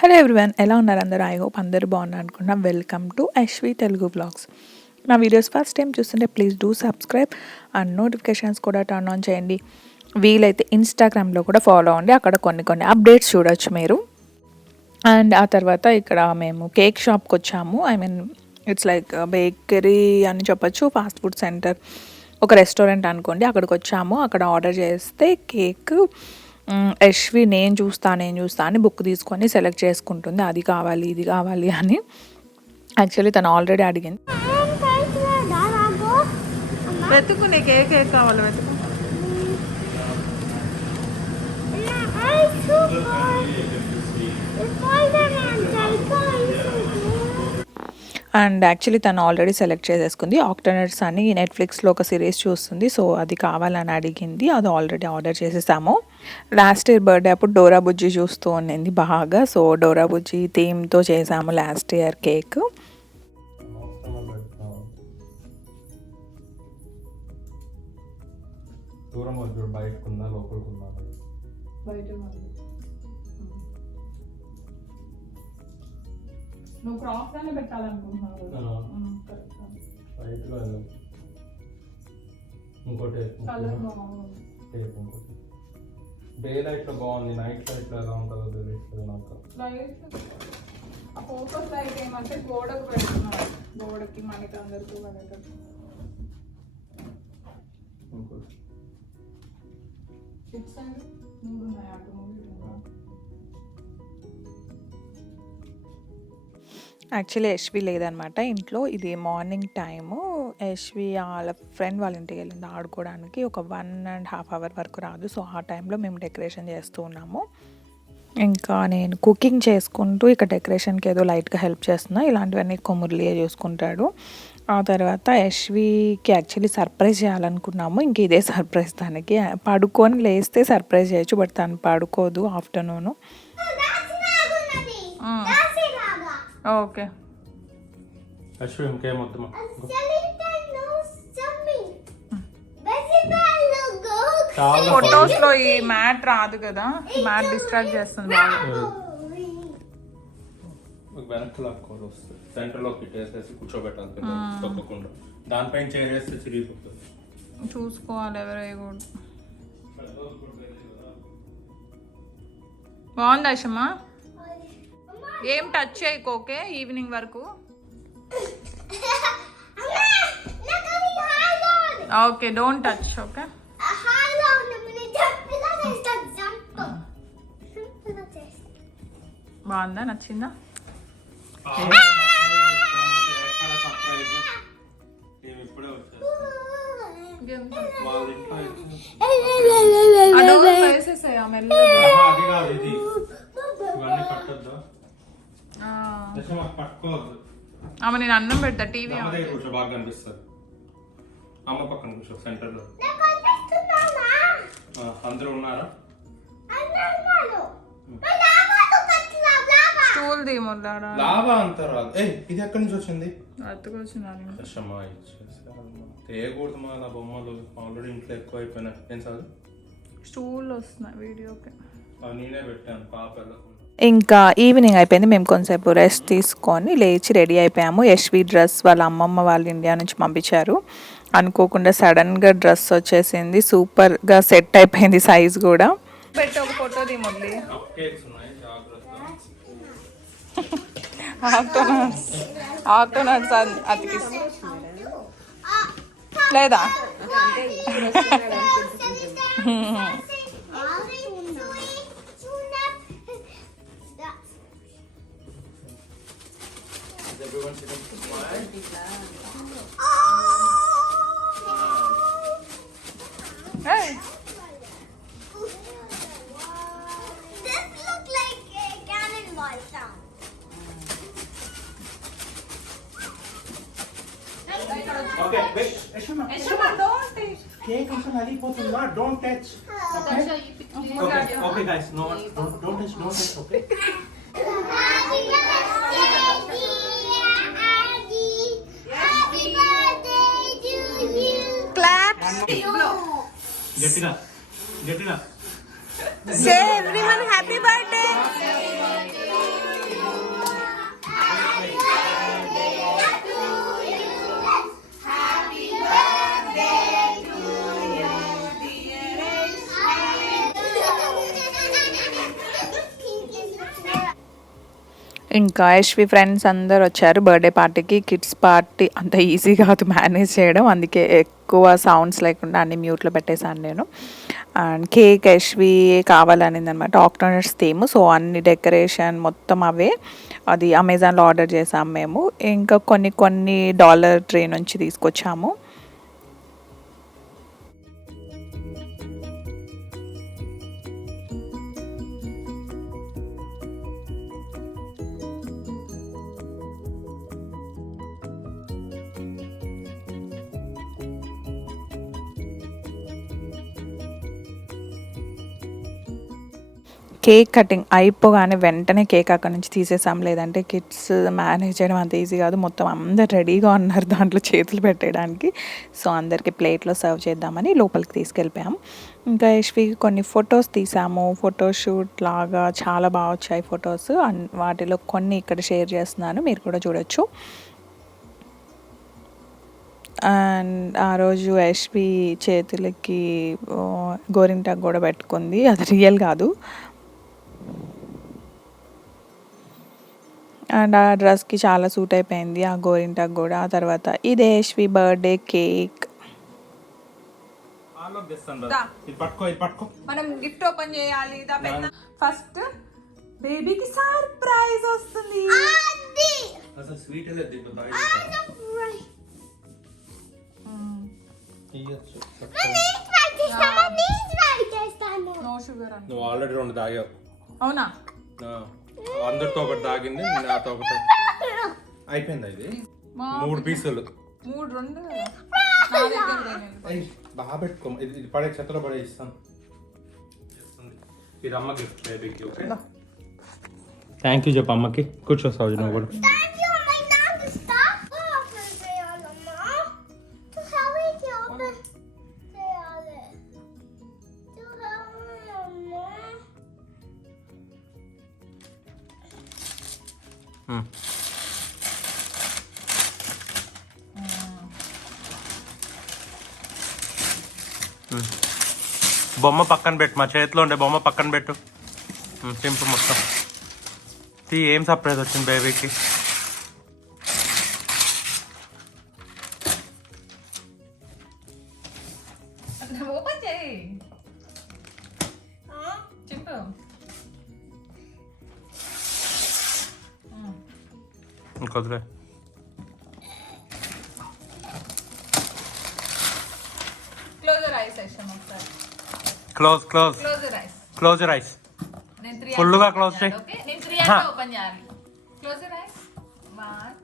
Hello everyone, ఎలా ఉన్నారు అందరూ? ఐ హోప్ అందరూ బాగున్నారు అనుకుంటున్నా. Welcome to Yashvi Telugu vlogs. నా వీడియోస్ ఫస్ట్ టైం చూస్తుంటే please do subscribe and notifications కూడా టర్న్ ఆన్ చేయండి. వీలైతే ఇన్స్టాగ్రామ్లో కూడా ఫాలో అవ్వండి, అక్కడ కొన్ని అప్డేట్స్ చూడొచ్చు మీరు. అండ్ ఆ తర్వాత ఇక్కడ మేము కేక్ షాప్కి వచ్చాము. I mean it's like bakery అని చెప్పొచ్చు, ఫాస్ట్ ఫుడ్ సెంటర్, ఒక రెస్టారెంట్ అనుకోండి. అక్కడికి వచ్చాము. అక్కడ ఆర్డర్ చేస్తే కేక్ యశ్వి నేను చూస్తా అని బుక్ తీసుకొని సెలెక్ట్ చేసుకుంటుంది. అది కావాలి ఇది కావాలి అని. యాక్చువల్లీ తను ఆల్రెడీ అడిగింది. వెతుకు, నీకు ఏ కేక్ కావాలి వెతుకు. అండ్ యాక్చువల్లీ తను ఆల్రెడీ సెలెక్ట్ చేసేసుకుంది. ఆక్టోనట్స్ అని నెట్ఫ్లిక్స్లో ఒక సిరీస్ చూస్తుంది, సో అది కావాలని అడిగింది. అది ఆల్రెడీ ఆర్డర్ చేసేసాము. లాస్ట్ ఇయర్ బర్త్డే అప్పుడు డోరా బుజ్జి చూస్తూ ఉండింది బాగా, సో డోరా బుజ్జి థీమ్తో చేసాము లాస్ట్ ఇయర్ కేక్. నువ్వు క్రాస్ గానే పెట్టాలనుకుంటున్నావు. ఇంకోటి డే లైట్ లో బాగుంది, నైట్ లైట్ లో ఎలా ఉంటుందో తెలియదు నాకు. ఆ ఫోకస్ లైట్ ఏమంటే గోడకు పెడుతున్నారు, గోడకి మనకి అందరికీ పడేటట్టు. ఇటు సైడ్ మూడు ఉన్నాయి, అటు మూడు. యాక్చువల్లీ యశ్వి లేదనమాట ఇంట్లో. ఇది మార్నింగ్ టైము. యశ్వి వాళ్ళ ఫ్రెండ్ వాళ్ళ ఇంటికి వెళ్ళింది ఆడుకోవడానికి. ఒక 1.5 hours వరకు రాదు. సో ఆ టైంలో మేము డెకరేషన్ చేస్తూ ఉన్నాము. ఇంకా నేను కుకింగ్ చేసుకుంటూ ఇక డెకరేషన్కి ఏదో లైట్గా హెల్ప్ చేస్తున్నా. ఇలాంటివన్నీ మురళియే చూసుకుంటాడు. ఆ తర్వాత యశ్వికి యాక్చువల్లీ సర్ప్రైజ్ చేయాలనుకున్నాము. ఇంక ఇదే సర్ప్రైజ్ తనకి. పడుకొని లేస్తే సర్ప్రైజ్ చేయొచ్చు, బట్ తను పడుకోదు ఆఫ్టర్నూను. ఓకే ఫొటోస్ లో ఈ మ్యాట్ రాదు కదా, మ్యాట్ డిస్ట్రాక్ట్ చేస్తుంది బాగా. వెనక్కి లాక్కోవాలి వస్తుంది, సెంటర్ లో పెట్టేసేసి కూర్చోబెట్టాలి తప్పకుండా. దానిపైన చేసేస్తే చిరిగిపోతుంది. చూసుకోవాలి ఎవరు. బాగుంది అశమా. ఏం టచ్ చేయకు, ఓకే? ఈవినింగ్ వరకు. Okay, don't touch, okay? బాగుందా, నచ్చిందా? అమ్మ నేను అన్నం పెడతా, టీవీ బాగా కనిపిస్తుంది. అమ్మ పక్కన కూర్చో, సెంటర్ లో. అందరూ ఉన్నారా? స్టూల్ తీయమన్నారా? లాభా అంటారా? ఇది ఎక్కడి నుంచి వచ్చింది? తేయకూడదు మా బొమ్మలు, ఆల్రెడీ ఇంట్లో ఎక్కువ అయిపోయినాయి. ఏం సార్ స్టూల్ వస్తున్నాయి వీడియోకి. నేనే పెట్టాను పాప. ఇంకా ఈవినింగ్ అయిపోయింది. మేము కొంతసేపు రెస్ట్ తీసుకొని లేచి రెడీ అయిపోయాము. యశ్వి డ్రెస్ వాళ్ళ అమ్మమ్మ వాళ్ళు ఇండియా నుంచి పంపించారు. అనుకోకుండా సడన్గా డ్రెస్ వచ్చేసింది. సూపర్గా సెట్ అయిపోయింది, సైజ్ కూడా. పెట్టి ఒక ఫోటో తీయమల్లి. ఆక్టోనట్స్ అతికిస్తా లేదా? Hey. This looks like a cannonball sound. Okay, wait. Eshma, don't touch. Cake also nalipothunda. Don't touch. Okay, guys. No, don't touch. Okay. Happy birthday to you. Clap. Get it up. Say everyone happy birthday. ఇంకా Yashvi friends అందరు వచ్చారు birthday పార్టీకి. Kids party అంత easy కాదు manage చేయడం, అందుకే ఎక్కువ sounds లేకుండా అన్ని మ్యూట్లో పెట్టేశాను నేను. అండ్ కేక్ యశ్వి కావాలనింది అనమాట, ఆక్టోనట్స్ థీమ్. సో అన్ని డెకరేషన్ మొత్తం అవే, అది అమెజాన్లో ఆర్డర్ చేసాము మేము. ఇంకా కొన్ని డాలర్ ట్రీ నుంచి తీసుకొచ్చాము. కేక్ కటింగ్ అయిపోగానే వెంటనే కేక్ అక్కడ నుంచి తీసేసాం, లేదంటే కిడ్స్ మేనేజ్ చేయడం అంత ఈజీ కాదు. మొత్తం అందరు రెడీగా ఉన్నారు దాంట్లో చేతులు పెట్టడానికి. సో అందరికీ ప్లేట్లో సర్వ్ చేద్దామని లోపలికి తీసుకెళ్ళిపోయాం. ఇంకా యశ్వికి కొన్ని ఫొటోస్ తీసాము, ఫోటోషూట్ లాగా చాలా బాగా వచ్చాయి ఫొటోస్. వాటిలో కొన్ని ఇక్కడ షేర్ చేస్తున్నాను, మీరు కూడా చూడొచ్చు. అండ్ ఆ రోజు యశ్వి చేతులకి గోరింటాకు కూడా పెట్టుకుంది, అది రియల్ కాదు. అండ్ ఆ డ్రెస్కి చాలా సూట్ అయిపోయింది ఆ గోరింటాకు కూడా. ఆ తర్వాత ఇదే యశ్వి బర్త్డే కేక్. మనం గిఫ్ట్ ఓపెన్ చేయాలి. ఫస్ట్ బేబీకి సర్ప్రైజ్ వస్తుంది. నువ్వు ఆల్రెడీ 2 తాగావు. అవునా? అందరితో ఒకటి తాగింది, నాతో ఒకటి అయిపోయింది. ఇది 3 పీసులు. బాగా పెట్టుకో, ఇది పడే చెత్తలో పడే ఇస్తాను. ఇది అమ్మ గిఫ్ట్ బేబీకి. ఓకే, థ్యాంక్ యూ చెప్పు అమ్మకి. కూర్చోసావు నువ్వు కూడా. బొమ్మ పక్కన పెట్టు, మా చేతిలో ఉండే బొమ్మ పక్కన పెట్టు. చింపు మొత్తం తీ. ఏం సర్ప్రైజ్ వచ్చింది బేబీకి? ఇంకొద్దులే. Close your eyes. ఫుల్ గా క్లోజ్ చేయి. ఓపెన్ చేయాలి. Close your eyes. 1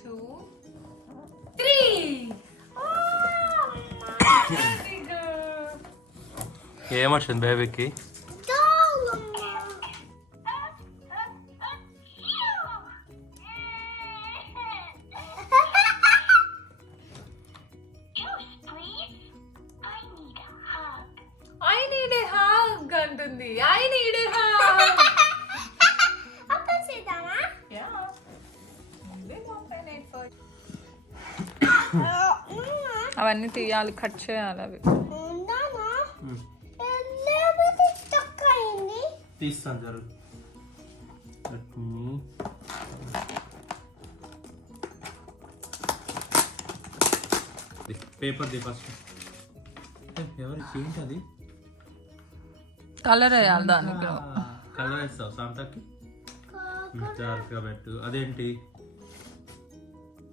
2 3. ఏమొచ్చింది బేబీకి? అంటుంది. I need a hug. అవన్నీ తీయాలి, కట్ చేయాలి అవి. తీస్తాను జరుగు. Paper the first. ఎవరికి ఏంటి అది? కలర్ వేయాలి దానికి. కలర్ వేస్తావు సాంతాకి? జాగ్రత్తగా పెట్టు. అదేంటి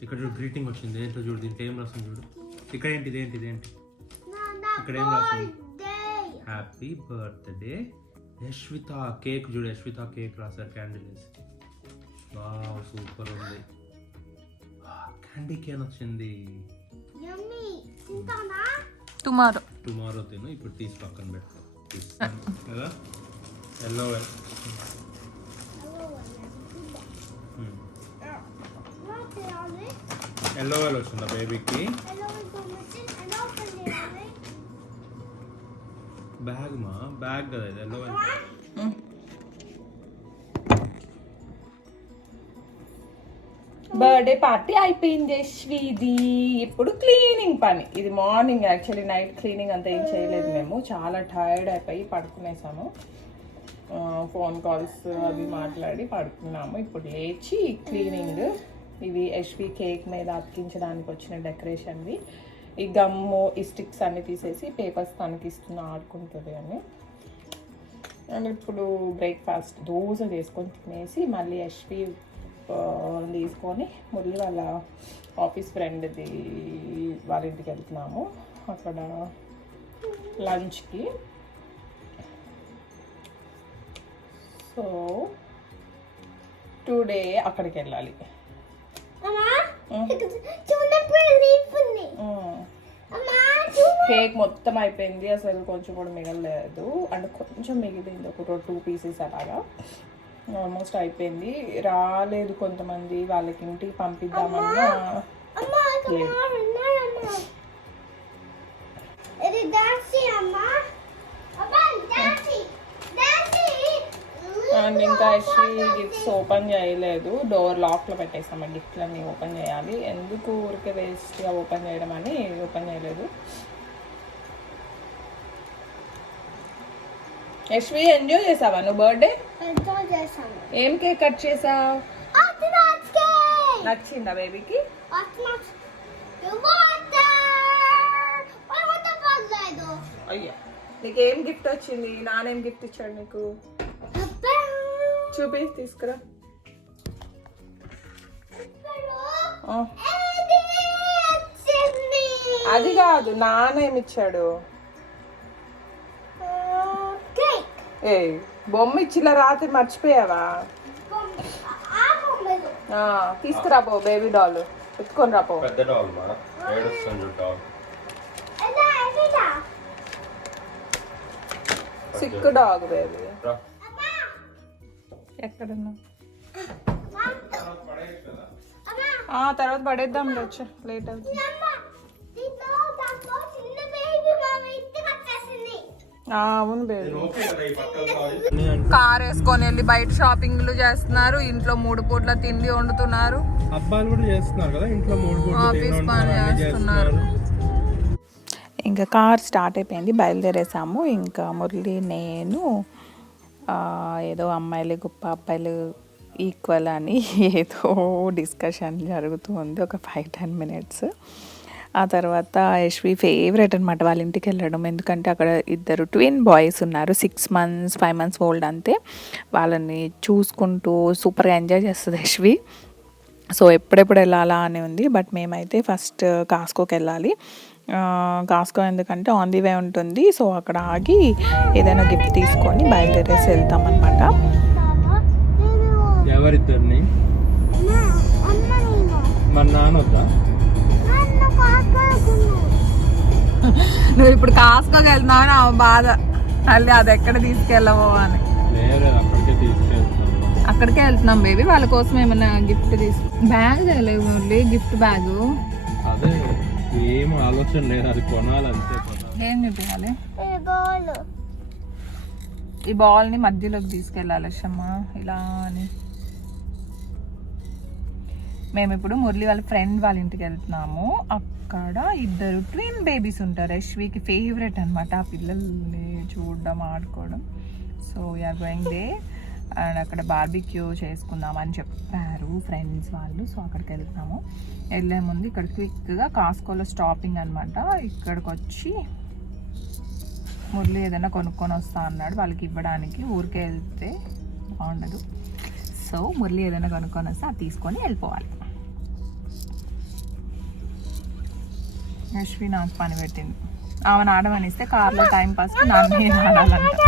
ఇక్కడ చూడు, గ్రీటింగ్ వచ్చింది. ఏంటో చూడు, దీనికి ఏం రాస్తుంది చూడు. ఇక్కడ ఏంటిది ఏంటిది ఏంటి? ఇక్కడ ఏం రాస్తుంది? Happy birthday Yashwitha. కేక్ చూడు, యశ్విత కేక్ రాశారు క్యాండిల్ వేసి. వావ్ సూపర్ ఉంది. క్యాండీ కేన్ వచ్చింది. టుమారో తిను. ఇప్పుడు తీసి పక్కన పెట్టు కదా. ఎల్లో వెల్ వచ్చిందా బేబీకి? బ్యాగ్ మా బ్యాగ్ కదా ఇది. Yellow well. బర్త్డే పార్టీ అయిపోయింది యశ్విది. ఇప్పుడు క్లీనింగ్ పని. ఇది మార్నింగ్, యాక్చువల్లీ నైట్ క్లీనింగ్ అంతా ఏం చేయలేదు మేము. చాలా టైర్డ్ అయిపోయి పడుకునేసాము. ఫోన్ కాల్స్ అవి మాట్లాడి పడుకున్నాము. ఇప్పుడు లేచి క్లీనింగ్. ఇవి యశ్వి కేక్ మీద అతికించడానికి వచ్చిన డెకరేషన్వి. ఈ గమ్ము ఈ స్టిక్స్ అన్ని తీసేసి పేపర్స్ తనకి ఇస్తున్నా ఆడుకుంటుంది అని. అండ్ ఇప్పుడు బ్రేక్ఫాస్ట్ దోశ చేసుకొని తినేసి మళ్ళీ యశ్వి తీసుకొని మురళి వాళ్ళ ఆఫీస్ ఫ్రెండ్ది వాళ్ళ ఇంటికి వెళ్తున్నాము. అక్కడ లంచ్కి. సో టుడే అక్కడికి వెళ్ళాలి. కేక్ మొత్తం అయిపోయింది, అసలు కొంచెం కూడా మిగలలేదు. అంటే కొంచెం మిగిలింది, ఒక 2 పీసెస్ అలాగా. ఆల్మోస్ట్ అయిపోయింది. రాలేదు కొంతమంది, వాళ్ళకి ఇంటికి పంపిద్దామన్నా అండ్ ఇంకా గిఫ్ట్స్ ఓపెన్ చేయలేదు. డోర్ లాక్లో పెట్టేస్తాం. గిఫ్ట్లన్నీ ఓపెన్ చేయాలి. ఎందుకు ఊరికే వేస్ట్గా ఓపెన్ చేయడం అని ఓపెన్ చేయలేదు. యశ్వి ఎంజాయ్ చేసావా నువ్వు బర్త్డే? ఏం కేక్ కట్ చేసావు? నచ్చిందా బేబీకి? అయ్యా, నీకేం గిఫ్ట్ వచ్చింది? నానేం గిఫ్ట్ ఇచ్చాడు నీకు? చూపి, తీసుకురా. అది కాదు, నానేమిచ్చాడు? ఏ బొమ్మ ఇచ్చిలా రాత్రి మర్చిపోయావా? తీసుకురాపో బేబీ డాల్, ఎత్తుకొని రాపో. పెద్ద డాల్ మా ఏడుస్తుంది డాల్. Sick dog baby. ఎక్కడున్నా తర్వాత పడేద్దాం. వచ్చా లేట్ అవుతుంది. అవును బేబీ. కార్ వేసుకొని వెళ్ళి బయట షాపింగ్లు చేస్తున్నారు. ఇంట్లో 3 పూట్ల తిండి వండుతున్నారు. అబ్బాయిలు కూడా చేస్తున్నారు కదా ఇంట్లో 3 పూట్ల ఆఫీస్ పని చేస్తున్నారు. ఇంకా కార్ స్టార్ట్ అయిపోయింది, బయలుదేరేసాము. ఇంకా మురళి నేను ఏదో అమ్మాయిలు గొప్ప అబ్బాయిలు ఈక్వల్ అని ఏదో డిస్కషన్ జరుగుతూ ఉంది ఒక 5-10 మినిట్స్. ఆ తర్వాత యశ్వి ఫేవరెట్ అనమాట వాళ్ళ ఇంటికి వెళ్ళడం. ఎందుకంటే అక్కడ 2 ట్విన్ బాయ్స్ ఉన్నారు, 6 months 5 months ఓల్డ్ అంతే. వాళ్ళని చూసుకుంటూ సూపర్గా ఎంజాయ్ చేస్తుంది యశ్వి. సో ఎప్పుడెప్పుడు వెళ్ళాలా అని ఉంది. బట్ మేమైతే ఫస్ట్ కాస్కోకి వెళ్ళాలి. కాస్కో ఎందుకంటే ఆన్ ది వే ఉంటుంది. సో అక్కడ ఆగి ఏదైనా గిఫ్ట్ తీసుకొని బయలుదేరేసి వెళ్తాం అనమాట. ఎవరిద్దరిని? మన నాన్నొద్దా? నువ్వు ఇప్పుడు కాస్కోకి వెళ్తున్నావు అని ఆమె బాధ. మళ్ళీ అది ఎక్కడ తీసుకెళ్ళవో అని. అక్కడికే వెళ్తున్నాం బేబీ. వాళ్ళ కోసం ఏమైనా గిఫ్ట్ బ్యాగ్ తేలేవు మళ్ళీ, గిఫ్ట్ బ్యాగ్. అదే ఏం ఆలోచన లేదు, అది కొనాలంతే. ఏం చూపించాలి? ఈ బాల్ని మధ్యలోకి తీసుకెళ్ళాలి అమ్మా ఇలా అని. మేము ఇప్పుడు మురళి వాళ్ళ ఫ్రెండ్ వాళ్ళ ఇంటికి వెళ్తున్నాము. అక్కడ 2 ట్విన్ బేబీస్ ఉంటారు. యశ్వికి ఫేవరెట్ అనమాట ఆ పిల్లల్ని చూడడం, ఆడుకోవడం. So we're going there. And అక్కడ బార్బిక్యూ చేసుకుందామని చెప్పారు ఫ్రెండ్స్ వాళ్ళు. సో అక్కడికి వెళ్తున్నాము. వెళ్ళే ముందు ఇక్కడ క్విక్గా కాస్కోలో స్టాపింగ్ అనమాట. ఇక్కడికి వచ్చి మురళి ఏదైనా కొనుక్కొని వస్తా అన్నాడు వాళ్ళకి ఇవ్వడానికి. ఊరికే వెళ్తే బాగుండదు. సో మురళి ఏదైనా కొనుక్కొని వస్తే అది తీసుకొని వెళ్ళిపోవాలి. యశ్వి నాకు పని పెట్టింది. ఆమెను ఆడమని ఇస్తే కార్లో టైం పాస్ నన్ను ఆడాలంట.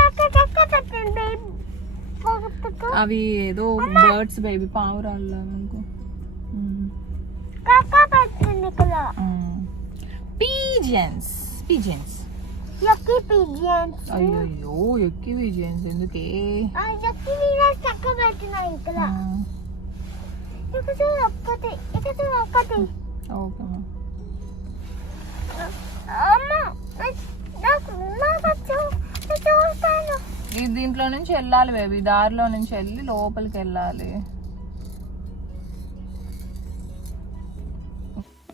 అవి ఏదో బర్డ్స్ బేబీ, పావురాళ్ళు అనుకో. పిజియన్స్. పిజియన్స్. అయ్యో ఎక్కి పిజియన్స్ ఎందుకే? ఓకే. దీంట్లో నుంచి వెళ్ళాలి బేబీ, దారిలో నుంచి వెళ్ళి లోపలికి వెళ్ళాలి.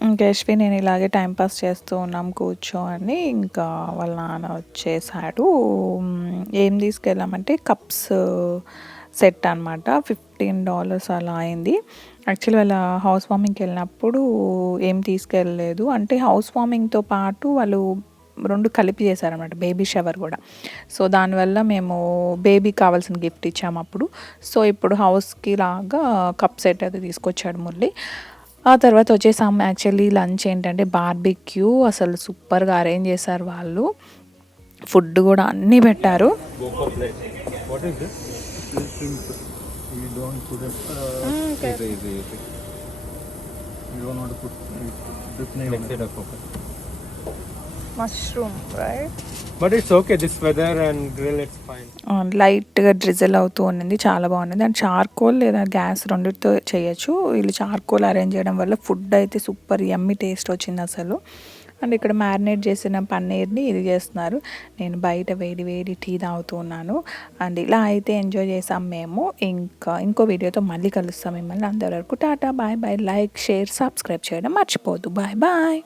ఇంకా యశ్వి నేను ఇలాగే టైంపాస్ చేస్తూ ఉన్నాం కూర్చొని. ఇంకా వాళ్ళ నాన్న వచ్చేసాడు. ఏం తీసుకెళ్ళామంటే కప్స్ సెట్ అనమాట. $15 అలా అయింది. యాక్చువల్లీ వాళ్ళ హౌస్ వార్మింగ్కి వెళ్ళినప్పుడు ఏం తీసుకెళ్ళలేదు. అంటే హౌస్ వార్మింగ్తో పాటు వాళ్ళు 2 కలిపి చేశారనమాట, బేబీ షవర్ కూడా. సో దానివల్ల మేము బేబీకి కావాల్సిన గిఫ్ట్ ఇచ్చాము అప్పుడు. సో ఇప్పుడు హౌస్కి లాగా కప్ సెట్ అయితే తీసుకొచ్చాడు మురళి. ఆ తర్వాత వచ్చేసాం. యాక్చువల్లీ లంచ్ ఏంటంటే బార్బిక్యూ, అసలు సూపర్గా అరేంజ్ చేశారు వాళ్ళు. ఫుడ్ కూడా అన్నీ పెట్టారు. What is this? You don't put it. Easy. You don't want to put this name on it. Mushroom right. But it's okay, this weather and grill, it's fine. లైట్గా drizzle అవుతూ ఉన్నింది, చాలా బాగుంది. అండ్ చార్కోల్ లేదా gas రెండిటితో చేయొచ్చు. వీళ్ళు charcoal arrange చేయడం వల్ల ఫుడ్ అయితే సూపర్ యమ్మీ టేస్ట్ వచ్చింది అసలు. అండ్ ఇక్కడ మ్యారినేట్ చేసిన పన్నీర్ని ఇది చేస్తున్నారు. నేను బయట వేడి వేడి టీ తాగుతూ ఉన్నాను. అండ్ ఇలా అయితే ఎంజాయ్ చేసాం మేము. ఇంకా ఇంకో వీడియోతో మళ్ళీ కలుస్తాం మిమ్మల్ని. అందరి వరకు ta-ta, bye bye. Like, share, subscribe చేయడం మర్చిపోవద్దు. Bye bye.